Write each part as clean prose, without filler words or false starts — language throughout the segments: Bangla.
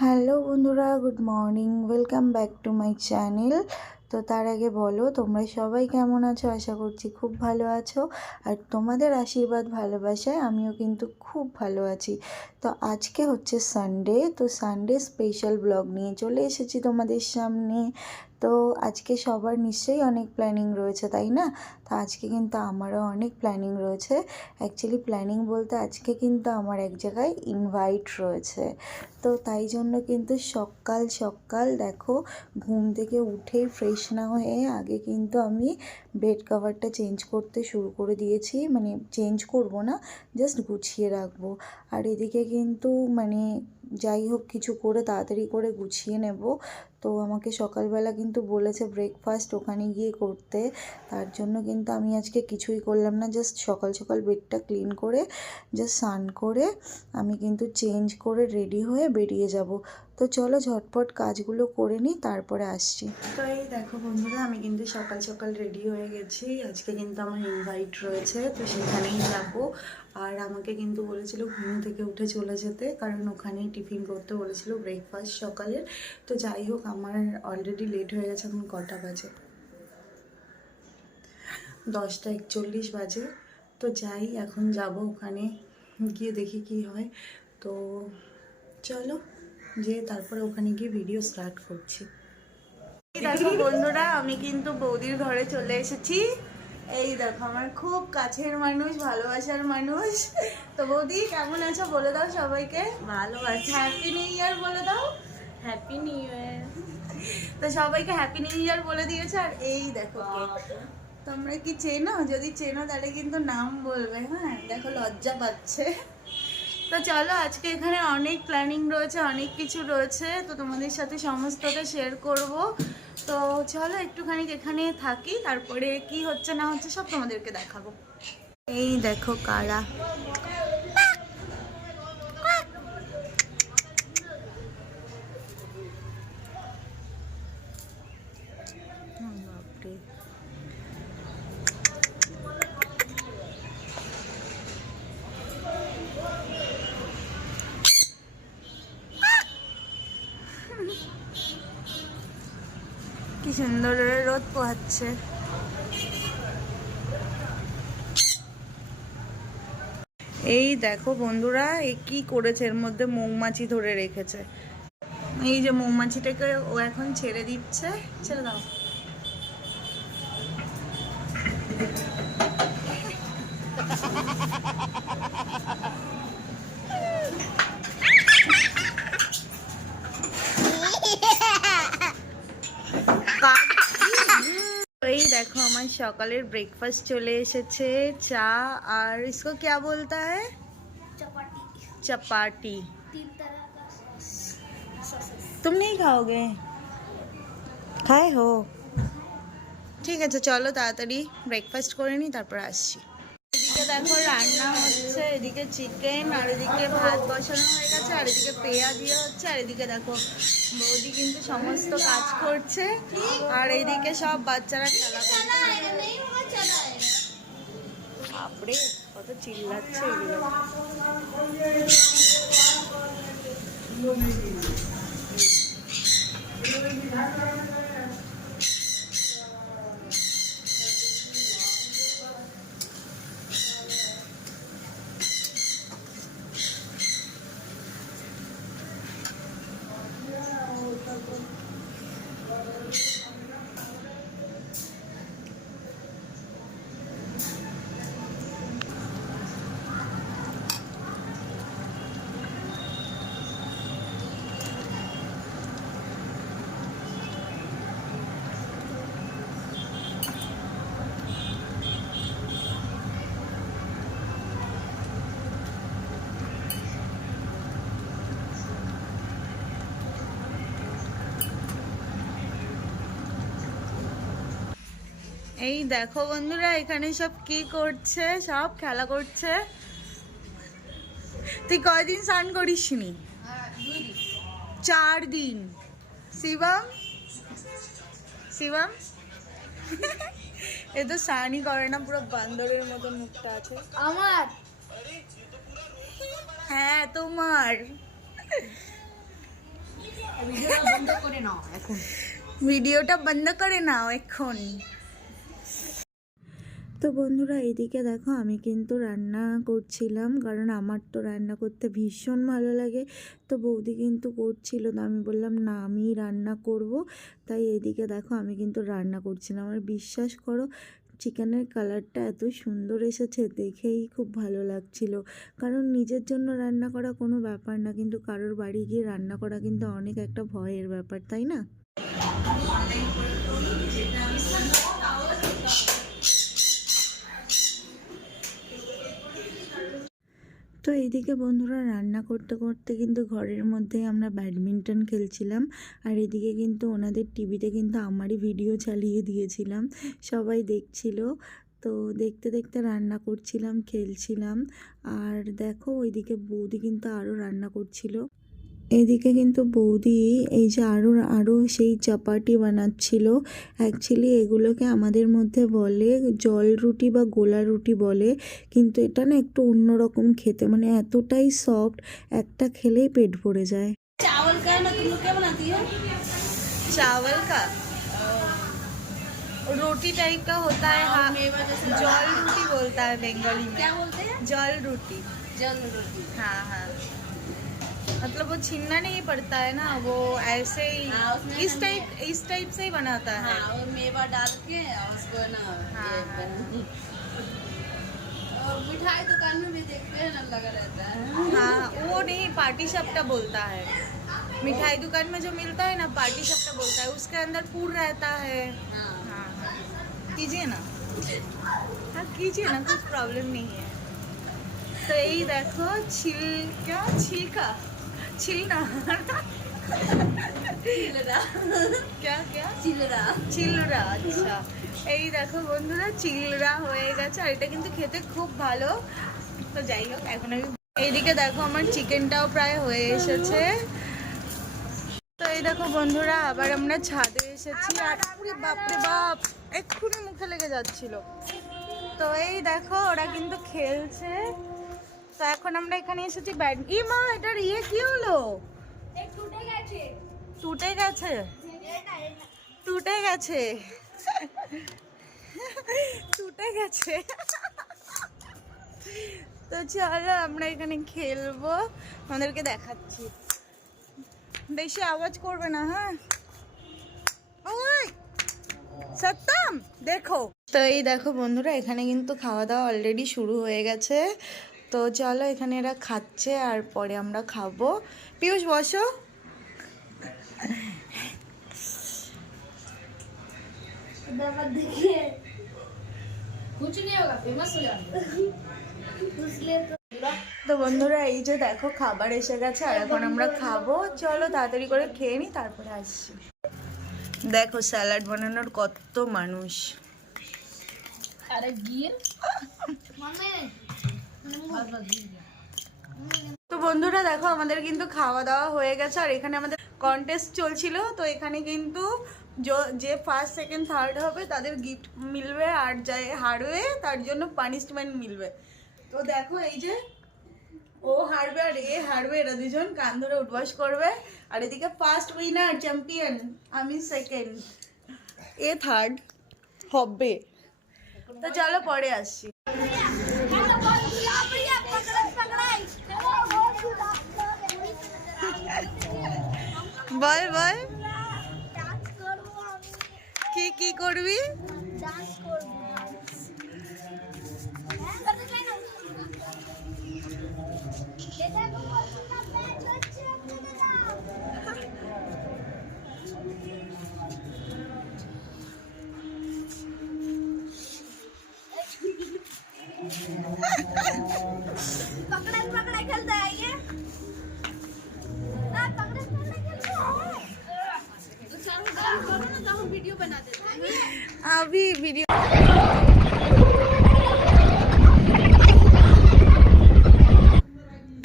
হ্যালো বন্ধুরা, good morning, welcome back to my channel. তো তার আগে বলো তোমরা সবাই কেমন আছো? আশা করছি খুব ভালো আছো। আর তোমাদের আশীর্বাদ ভালোবাসায় আমিও কিন্তু খুব ভালো আছি। তো আজকে হচ্ছে সানডে, তো সানডে স্পেশাল ব্লগ নিয়ে চলে এসেছি তোমাদের সামনে। তো আজকে সবার নিশ্চয়ই অনেক প্ল্যানিং রয়েছে, তাই না? তো আজকে কিন্তু আমারও অনেক প্ল্যানিং রয়েছে। অ্যাকচুয়ালি প্ল্যানিং বলতে আজকে কিন্তু আমার এক জায়গায় ইনভাইট রয়েছে। তো তাই জন্য কিন্তু সকাল সকাল দেখো, ঘুম থেকে উঠেই ফ্রেশ না হয়ে আগে কিন্তু আমি বেড কভারটা চেঞ্জ করতে শুরু করে দিয়েছি। মানে চেঞ্জ করব না, জাস্ট গুছিয়ে রাখবো। আর এদিকে কিন্তু মানে যাই হোক কিছু করে তাড়াতাড়ি করে গুছিয়ে নেব। তো আমাকে সকালবেলা কিন্তু বলেছে ব্রেকফাস্ট ওখানে গিয়ে করতে। তার জন্য কিন্তু আমি আজকে কিছুই করলাম না, জাস্ট সকাল সকাল বেডটা ক্লিন করে জাস্ট স্নান করে আমি কিন্তু চেঞ্জ করে রেডি হয়ে বেরিয়ে যাব। তো চলো ঝটপট কাজগুলো করে নিই, তারপরে আসছি। তো এই দেখো বন্ধুরা, আমি কিন্তু সকাল সকাল রেডি হয়ে গেছি। আজকে কিন্তু আমার ইনভাইট রয়েছে, তো সেখানেই যাব। আর আমাকে কিন্তু বলেছিল ঘুম থেকে উঠে চলে যেতে, কারণ ওখানেই টিফিন করতে বলেছিল ব্রেকফাস্ট সকালের। তো যাই হোক, আমার অলরেডি লেট হয়ে গেছে। এখন কটা বাজে? 10টা 41 বাজে। তো যাই, এখন যাব ওখানে গিয়ে দেখি কি হয়। তো চলো যে তারপরে ওখানে গিয়ে ভিডিও স্টার্ট করছি। দেখো বন্ধুরা, আমি কিন্তু বৌদির ঘরে চলে এসেছি। এই দেখো আমার খুব কাছের মানুষ, ভালোবাসার মানুষ। তো বৌদি কেমন আছো বলে দাও সবাইকে। ভালো আছি। হ্যাপি নিউ ইয়ার বলে দাও। Happy new year. তো সবাইকে হ্যাপি নিউ ইয়ার বলে দিয়েছে। আর এই দেখো তোমরা কি চেনো? যদি চেনো তাহলে কিন্তু নাম বলবে। হ্যাঁ দেখো, লজ্জা পাচ্ছে। তো চলো, আজকে এখানে অনেক প্ল্যানিং রয়েছে, অনেক কিছু রয়েছে, তো তোমাদের সাথে সমস্তটা শেয়ার করব। তো চলো একটুখানি এখানে থাকি, তারপরে কি হচ্ছে না হচ্ছে সব তোমাদেরকে দেখাবো। এই দেখো কারা। বাপরে, কি সুন্দর রোদ পোহাচ্ছে। এই দেখো বন্ধুরা, এ কি করেছে, এর মধ্যে মৌমাছি ধরে রেখেছে। এই যে মৌমাছিটাকে ও এখন ছেড়ে দিচ্ছে। ছেড়ে দাও। এই দেখো আমার সকালের ব্রেকফাস্ট চলে এসেছে। চা আর इसको क्या बोलता है? चपाटी। चपाटी। तीन तरह का तुम नहीं खाओगे? खाए हो? ঠিক আছে, চলো তাড়াতাড়ি ব্রেকফাস্ট করে নিই, তারপর আসছি। এদিকে দেখো রান্না হচ্ছে, এদিকে চিকেন, আর এদিকে ভাত বসানো হয়ে গেছে, আর এদিকে পেঁয়া দিয়ে হচ্ছে, আর এদিকে দেখো বৌদি কিন্তু সমস্ত কাজ করছে, আর এইদিকে সব বাচ্চারা খেলা করছে। বাপরে কত চিল্লাচ্ছে এগুলো। এই দেখো বন্ধুরা, এখানে সব কি করছে, সব খেলা করছে। তুই কয়দিন স্নান করিসনি? 4 দিন। শিবম, শিবম এ তো স্নানই করে না, পুরো বান্দরের মতো মুখটা আছে। আমার? হ্যাঁ তোমার। ভিডিওটা বন্ধ করে নাও এখন। তো বন্ধুরা এদিকে দেখো আমি কিন্তু রান্না করছিলাম, কারণ আমার তো রান্না করতে ভীষণ ভালো লাগে। তো বৌদি কিন্তু করছিল, তো আমি বললাম না আমি রান্না করব। তাই এদিকে দেখো আমি কিন্তু রান্না করছিলাম। আর বিশ্বাস করো চিকেনের কালারটা এত সুন্দর এসেছে, দেখেই খুব ভালো লাগছিল। কারণ নিজের জন্য রান্না করা কোনো ব্যাপার না, কিন্তু কারোর বাড়ি গিয়ে রান্না করা কিন্তু অনেক একটা ভয়ের ব্যাপার, তাই না? তো এইদিকে বন্ধুরা রান্না করতে করতে কিন্তু ঘরের মধ্যেই আমরা ব্যাডমিন্টন খেলছিলাম। আর এদিকে কিন্তু ওনাদের টিভিতে কিন্তু আমারই ভিডিও চালিয়ে দিয়েছিলাম, সবাই দেখছিল। তো দেখতে দেখতে রান্না করছিলাম, খেলছিলাম। আর দেখো ওইদিকে বৌদি কিন্তু আরও রান্না করছিল। এদিকে কিন্তু বৌদি এই যে আরও সেই চাপাটি বানাচ্ছিল। অ্যাকচুয়ালি এগুলোকে আমাদের মধ্যে বলে জল রুটি বা গোলা রুটি বলে, কিন্তু এটা না একটু অন্যরকম খেতে, মানে এতটাই সফট, একটা খেলেই পেট ভরে যায়। चावल का ना तुम लोग क्या बनाती हो? चावल का रोटी टाइप का होता है, हाँ। जल रोटी बोलता है बंगाली में। क्या बोलते हैं? जल रोटी। जल रोटी। हाँ हाँ, मतलब वो छीनना नहीं पड़ता है ना, वो ऐसे ही हाँ, उसमें इस टाइप से ही बनाता है। हाँ, और मेवा डाल के और उसको ना हाँ, ये और मिठाई दुकान में भी देखते हैं ना लगा रहता है। हाँ वो नहीं, पार्टी सप्टा बोलता है। मिठाई दुकान में जो मिलता है ना पार्टी सप्टा बोलता है, उसके अंदर पूर रहता है। हाँ। हाँ हाँ, कीजिए ना, हाँ कीजिए ना, कुछ प्रॉब्लम नहीं है। तो यही देखो छिलका छिलना चिलरा। क्या क्या चिलरा। চিলরা, আচ্ছা। এই দেখো বন্ধুরা চিলরা হয়ে গেছে, আর এটা কিন্তু খেতে খুব ভালো। তো যাই হোক এখন আমি এইদিকে দেখো আমার চিকেনটাও প্রায় হয়ে এসেছে। তো এই দেখো বন্ধুরা আবার আমরা ছাদে এসেছি, আর পুরো বাপরে বাপ এক্ষুনি মুখে লেগে যাচ্ছিল। তো এই দেখো ওরা কিন্তু খেলছে। তো এখন আমরা এখানে এসেছি ই মা এটার ইয়ে কি হলো? টুটে গেছে টুটে গেছে টুটে গেছে। তো চলো আমরা এখানে খেলবো, আমাদেরকে দেখাচ্ছি। বেশি আওয়াজ করবে না, হ্যাঁ? ওই সত্যম দেখো। তো এই দেখো বন্ধুরা এখানে কিন্তু খাওয়া দাওয়া অলরেডি শুরু হয়ে গেছে। তো চলো এখানে এরা খাচ্ছে আর পরে আমরা খাবো। পিয়ুষ বসো। कुछ नहीं होगा, फेमस हो जाएगा। তো বন্ধুরা এই যে দেখো খাবার এসে গেছে, আর এখন আমরা খাবো। চলো তাড়াতাড়ি করে খেয়ে নি, তারপরে আসছি। দেখো স্যালাড বানানোর কত মানুষ। अरे गिर। তো বন্ধুরা দেখো আমাদের কিন্তু খাওয়া দাওয়া হয়ে গেছে, আর এখানে আমাদের কন্টেস্ট চলছিল। তো এখানে কিন্তু যে ফার্স্ট সেকেন্ড থার্ড হবে তাদের গিফট মিলবে, আর যে হারবে তার জন্য পানিশমেন্ট মিলবে। তো দেখো এই যে ও হারবে আর এ হারবে, এরা দুজন কান ধরে উঠবাস করবে। আর এদিকে ফার্স্ট উইনার চ্যাম্পিয়ন আমি, সেকেন্ড, এ থার্ড হবে। তো চলো পরে আসছি। বল বল কি করবি? पकड़ा खेलता है ये। पकड़ा खेलता है। तो चारों करो ना, तो हम वीडियो बना देते हैं। अभी वीडियो।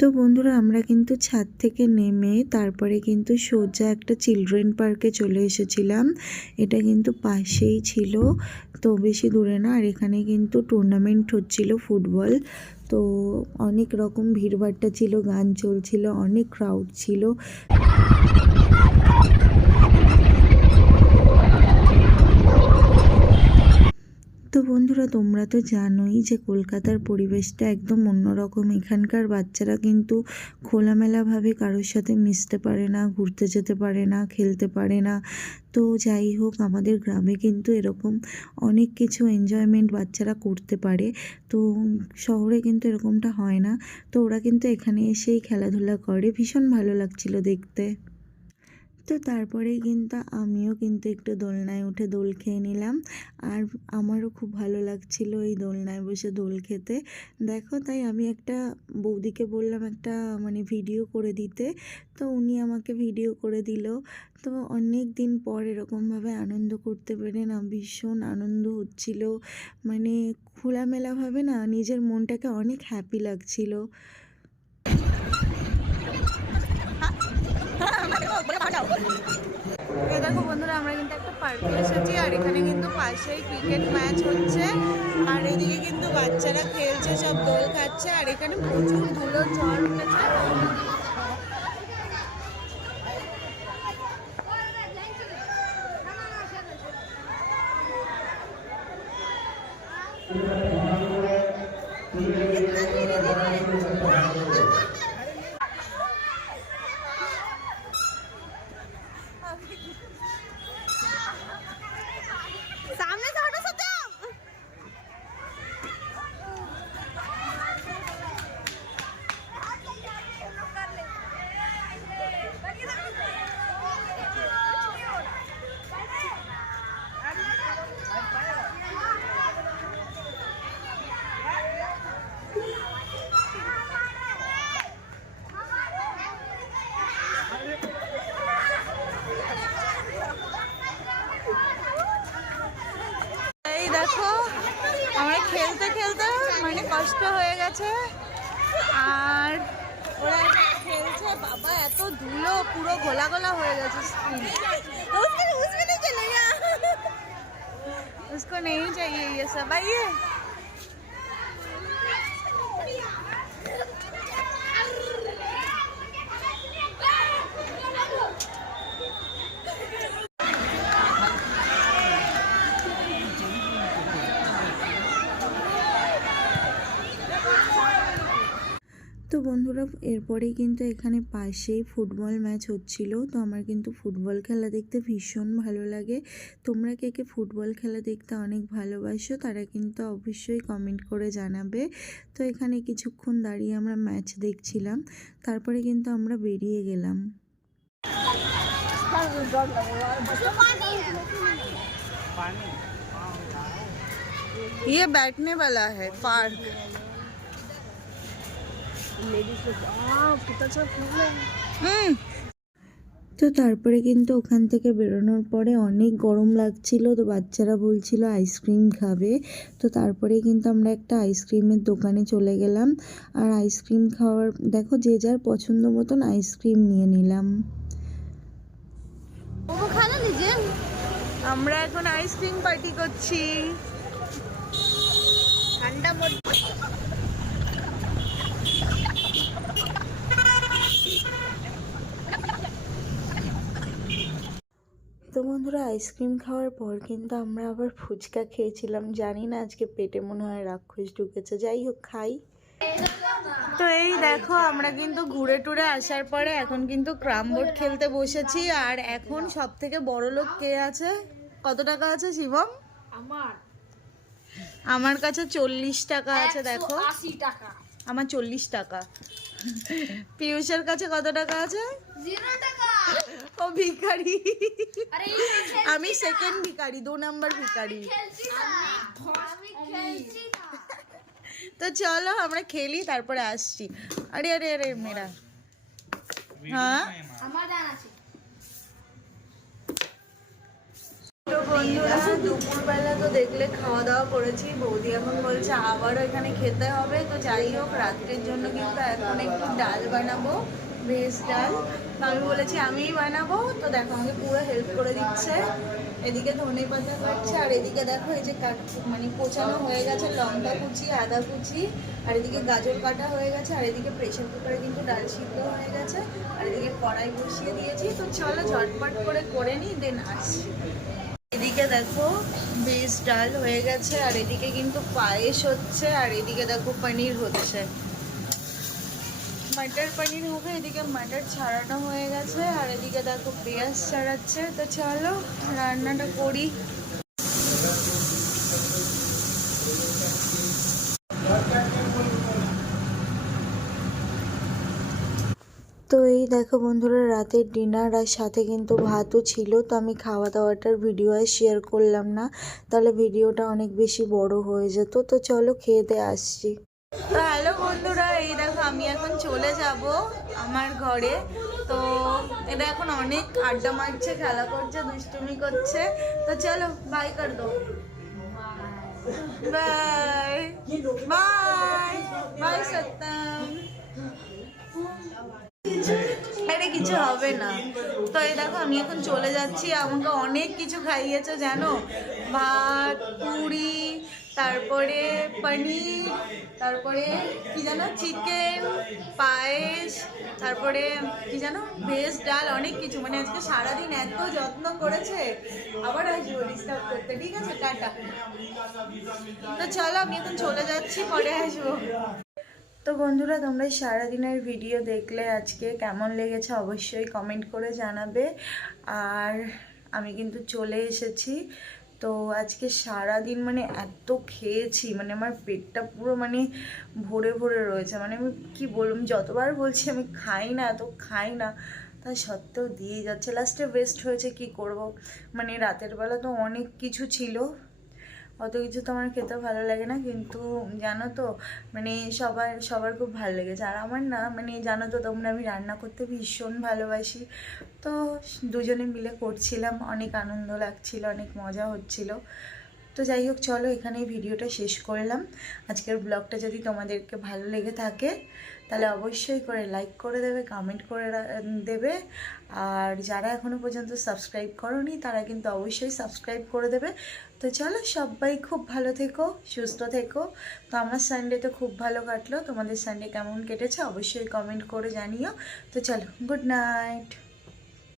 তো বন্ধুরা আমরা কিন্তু ছাদ থেকে নেমে তারপরে কিন্তু সোজা একটা চিলড্রেন পার্কে চলে এসেছিলাম। এটা কিন্তু পাশেই ছিল, তো বেশি দূরে না। আর এখানে কিন্তু টুর্নামেন্ট হচ্ছিল ফুটবল। তো অনেক রকম ভিড়ভাট্টা ছিল, গান চলছিল, অনেক ক্রাউড ছিল। তো বন্ধুরা, তোমরা তো জানোই যে কলকাতার পরিবেশটা একদম অন্যরকম। এখানকার বাচ্চারা কিন্তু খোলামেলাভাবে কারোর সাথে মিশতে পারে না, ঘুরতে যেতে পারে না, খেলতে পারে না। তো যাই হোক, আমাদের গ্রামে কিন্তু এরকম অনেক কিছু এনজয়মেন্ট বাচ্চারা করতে পারে। তো শহরে কিন্তু এরকমটা হয় না। তো ওরা কিন্তু এখানে এসেই খেলাধুলা করে, ভীষণ ভালো লাগছিল দেখতে। তো তারপরেই কিন্তু আমিও কিন্তু একটু দোলনায় উঠে দোল খেয়ে নিলাম। আর আমারও খুব ভালো লাগছিল এই দোলনায় বসে দোল খেতে। দেখো, তাই আমি একটা বৌদিকে বললাম একটা মানে ভিডিও করে দিতে। তো উনি আমাকে ভিডিও করে দিল। তো অনেক দিন পর এরকমভাবে আনন্দ করতে পেরে না ভীষণ আনন্দ হচ্ছিল। মানে খোলামেলাভাবে না নিজের মনটাকে অনেক হ্যাপি লাগছিল। দেখো বন্ধুরা, আমরা কিন্তু একটা পার্কে এসেছি আর এখানে কিন্তু পাশেই ক্রিকেট ম্যাচ হচ্ছে। আর এদিকে কিন্তু বাচ্চারা খেলছে, সব দোল খাচ্ছে। আর এখানে প্রচুর ধুলোর ঝড় উঠেছে। सामने से हटो सत्या। এই দেখো, আমরা খেলতে খেলতে মানে কষ্ট হয়ে গেছে। আর ওরা খেলছে, বাবা এত ধুলো, পুরো গোলা গোলা হয়ে গেছে স্ক্রিন। उसको नहीं चाहिए ये सब। आइए, তো বন্ধুরা, এরপরেই কিন্তু এখানে পাশেই ফুটবল ম্যাচ হচ্ছিল। তো আমার কিন্তু ফুটবল খেলা দেখতে ভীষণ ভালো লাগে। তোমরা কে কে ফুটবল খেলা দেখতে অনেক ভালোবাসো তারা কিন্তু অবশ্যই কমেন্ট করে জানাবে। তো এখানে কিছুক্ষণ দাঁড়িয়ে আমরা ম্যাচ দেখছিলাম, তারপরে কিন্তু আমরা বেরিয়ে গেলাম। ये बैठने वाला है पार्क। তো তারপরে কিন্তু ওখান থেকে বেরোনোর পরে অনেক গরম লাগছিল। তো বাচ্চারা বলছিল আইসক্রিম খাবে। তো তারপরে কিন্তু আমরা একটা আইসক্রিমের দোকানে চলে গেলাম। আর আইসক্রিম খাওয়ার দেখো, যে যার পছন্দ মতন আইসক্রিম নিয়ে নিলাম। আমরা এখন আইসক্রিম পার্টি করছি। ঠান্ডা তো বন্ধুরা, আইসক্রিম খাওয়ার পর কিন্তু আমরা আবার ফুচকা খেয়েছিলাম। জানি না আজকে পেটে মনে হয় রাক্ষস ঢুকেছে, যাই হোক খাই। তো এই দেখো, আমরা কিন্তু ঘুরে টুরে আসার পরে এখন কিন্তু ক্রাম বোর্ড খেলতে বসেছি। আর এখন সব থেকে বড় লোক কে আছে? কত টাকা আছে শিবম? আমার কাছে 40 টাকা আছে। দেখো, 80 টাকা। আমার 40 টাকা। পিয়ুষের কাছে কত টাকা আছে? 0 টাকা। ও ভিখারি। আরে আমি সেকেন্ড ভিখারি, 2 নাম্বার ভিখারি। আমি খেলছি না। তো চলো আমরা খেলি, তারপরে আসছি। আরে আরে আরে মেরা, হ্যাঁ আমার দান আছে। তো বন্ধুরা, দুপুরবেলা তো দেখলে খাওয়া দাওয়া করেছি। বৌদি এখন বলছে আবারও এখানে খেতে হবে। তো যাই হোক, রাত্রের জন্য কিন্তু এখন একটু ডাল বানাবো। ভেজ ডাল। তো আমি বলেছি আমিই বানাবো, তো দেখো আমাকে পুরো হেল্প করে দিচ্ছে। এদিকে ধনে পাতা কাটছে, আর এদিকে দেখো এই যে মানে কোচানো হয়ে গেছে লঙ্কা কুচি, আদা কুচি, আর এদিকে গাজর কাটা হয়ে গেছে, আর এদিকে প্রেশার কুকারে কিন্তু ডাল সিদ্ধ হয়ে গেছে, আর এদিকে কড়াই বসিয়ে দিয়েছি। তো চলো ঝটপট করে নিই, দেন আসছি। এদিকে দেখো ভেজ ডাল হয়ে গেছে, আর এদিকে কিন্তু পায়েস হচ্ছে, আর এদিকে দেখো পনির হচ্ছে, মটর পনির হবে। এদিকে মটর ছাড়ানো হয়ে গেছে, আর এদিকে দেখো পেঁয়াজ ছাড়াচ্ছে। তো চলো রান্নাটা করি। তো এই দেখো বন্ধুরা, রাতের ডিনার আর সাথে কিন্তু ভাতও ছিল। তো আমি খাওয়া দাওয়াটার ভিডিও আর শেয়ার করলাম না, তাহলে ভিডিওটা অনেক বেশি বড় হয়ে যেত। তো চলো খেয়ে দিয়ে আসছি। তো হ্যালো বন্ধুরা, এই দেখো আমি এখন চলে যাব আমার ঘরে। তো এটা এখন অনেক আড্ডা মারছে, খেলা করছে, দুষ্টুমি করছে। তো চলো বাই কর দো, বাই বাই বাই সত্যম। আরে কিছু হবে না। তো এই দেখো আমি এখন চলে যাচ্ছি। আমাকে অনেক কিছু খাইয়েছে জানো, ভাত, পুরি, তারপরে পনির, তারপরে কি জানো চিকেন, পায়েস, তারপরে কি জানো ভেজ ডাল, অনেক কিছু। মানে আজকে সারাদিন এত যত্ন করেছে। আবার আসবো ডিস্টার্ব করতে, ঠিক আছে? টাটা। তো চলো আমি এখন চলে যাচ্ছি, পরে আসবো। তো বন্ধুরা, তোমরা সারাদিনের ভিডিও দেখলে, আজকে কেমন লেগেছে অবশ্যই কমেন্ট করে জানাবে। আর আমি কিন্তু চলে এসেছি। তো আজকে সারাদিন মানে এত খেয়েছি, মানে আমার পেটটা পুরো মানে ভরে ভরে রয়েছে। মানে আমি কী বলবো, আমি যতবার বলছি আমি খাই না, এত খাই না, তা সত্ত্বেও দিয়ে যাচ্ছে। লাস্টে ওয়েস্ট হয়েছে, কি করব। মানে রাতের বেলা তো অনেক কিছু ছিল, অত কিছু তো আমার খেতে ভালো লাগে না, কিন্তু জানো তো মানে সবার খুব ভালো লেগেছে। আর আমার না মানে জানো তো তোমরা, আমি রান্না করতে ভীষণ ভালোবাসি। তো দুজনে মিলে করছিলাম, অনেক আনন্দ লাগছিল, অনেক মজা হচ্ছিল। তো যাই হোক, চলো এখানেই ভিডিওটা শেষ করলাম। আজকের ব্লগটা যদি তোমাদেরকে ভালো লেগে থাকে তাহলে অবশ্যই করে লাইক করে দেবে, কমেন্ট করে দেবে। আর যারা এখনও পর্যন্ত সাবস্ক্রাইব করোনি তারা কিন্তু অবশ্যই সাবস্ক্রাইব করে দেবে। তো চলো সবাই খুব ভালো থেকো, সুস্থ থেকো। তো আমার সানডে তো খুব ভালো কাটলো, তোমাদের সানডে কেমন কেটেছে অবশ্যই কমেন্ট করে জানিও। তো চলো, গুড নাইট।